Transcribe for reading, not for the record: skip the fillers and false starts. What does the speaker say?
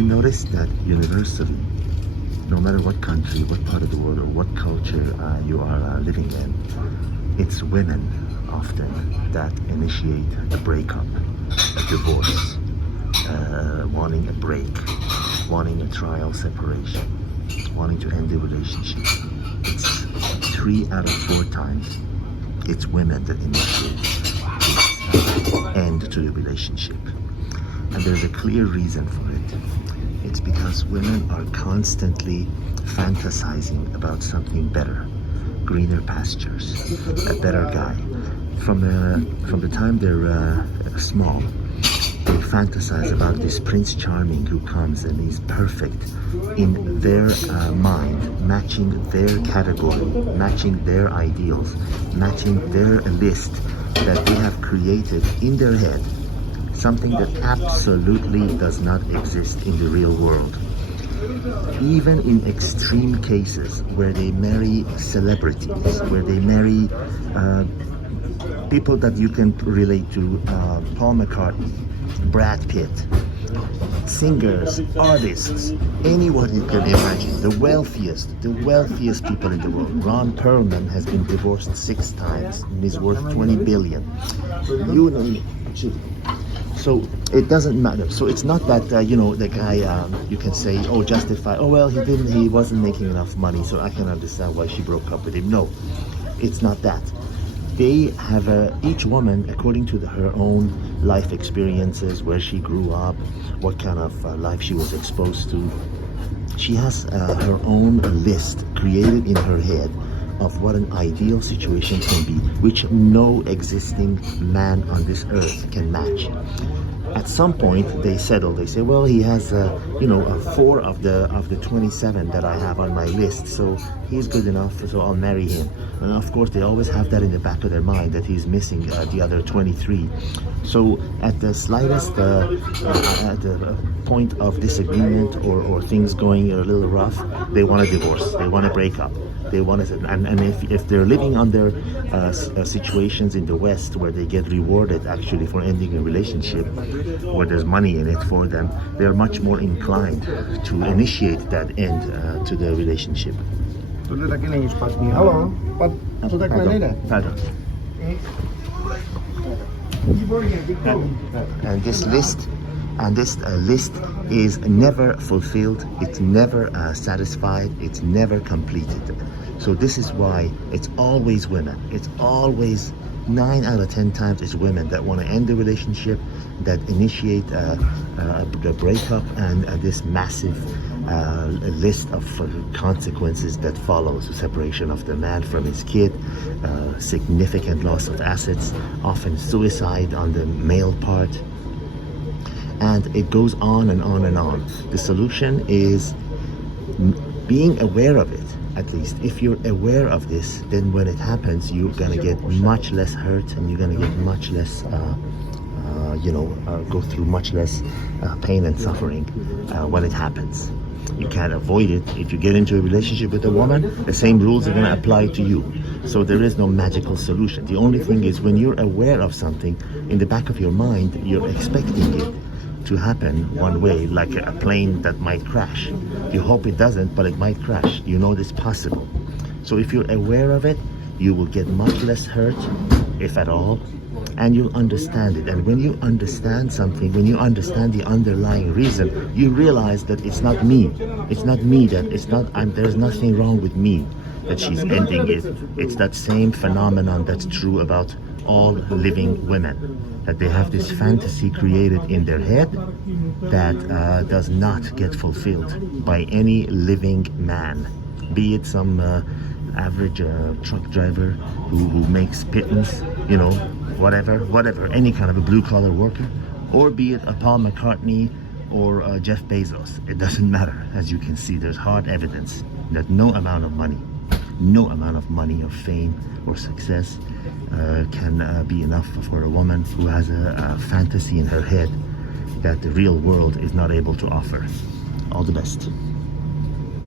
you notice that universally, no matter what country, what part of the world, or what culture you are living in, it's women often that initiate a breakup, a divorce, wanting a break, wanting a trial separation, wanting to end the relationship. It's 3 out of 4 times it's women that initiate the end to the relationship. And there's a clear reason for it. It's because women are constantly fantasizing about something better, greener pastures, a better guy. From the time they're small, they fantasize about this Prince Charming who comes and is perfect in their mind, matching their category, matching their ideals, matching their list that they have created in their head, something that absolutely does not exist in the real world. Even in extreme cases where they marry celebrities, where they marry people that you can relate to, Paul McCartney, Brad Pitt, singers, artists, anyone you can imagine, the wealthiest people in the world. Ron Perlman has been divorced 6 times and is worth 20 billion. You name it. So it doesn't matter. So it's not that the guy you can say, oh, justify, oh well, he wasn't making enough money, so I can understand why she broke up with him. No, it's not that. They have each woman, according to her own life experiences, where she grew up, what kind of life she was exposed to. She has her own list created in her head of what an ideal situation can be, which no existing man on this earth can match. At some point, they settle. They say, well, he has, 4 of the 27 that I have on my list, so he's good enough, so I'll marry him. And of course, they always have that in the back of their mind, that he's missing the other 23. So at the slightest at the point of disagreement or things going a little rough, they want a divorce. They want to break up. They want to, and if they're living under situations in the West where they get rewarded actually for ending a relationship, where there's money in it for them, they're much more inclined to initiate that end to the relationship. Hallo, Pardon. And this list is never fulfilled, it's never satisfied, it's never completed. So this is why it's always women. It's always 9 out of 10 times it's women that want to end the relationship, that initiate the breakup and this massive list of consequences that follows the separation of the man from his kid, significant loss of assets, often suicide on the male part. And it goes on and on and on. The solution is being aware of it. At least if you're aware of this, then when it happens, you're gonna get much less hurt, and you're gonna get much less go through much less pain and suffering when it happens. You can't avoid it. If you get into a relationship with a woman, the same rules are going to apply to you. So there is no magical solution. The only thing is, when you're aware of something, in the back of your mind, you're expecting it to happen one way, like a plane that might crash. You hope it doesn't, but it might crash. You know this possible. So if you're aware of it, you will get much less hurt, if at all, and you'll understand it. And when you understand something, when you understand the underlying reason, you realize that it's not me. It's not me there's nothing wrong with me that she's ending it. It's that same phenomenon that's true about all living women, that they have this fantasy created in their head that does not get fulfilled by any living man, be it some average truck driver who makes pittance, whatever, any kind of a blue-collar worker, or be it a Paul McCartney or Jeff Bezos. It doesn't matter. As you can see, there's hard evidence that no amount of money or fame or success can be enough for a woman who has a fantasy in her head that the real world is not able to offer. All the best.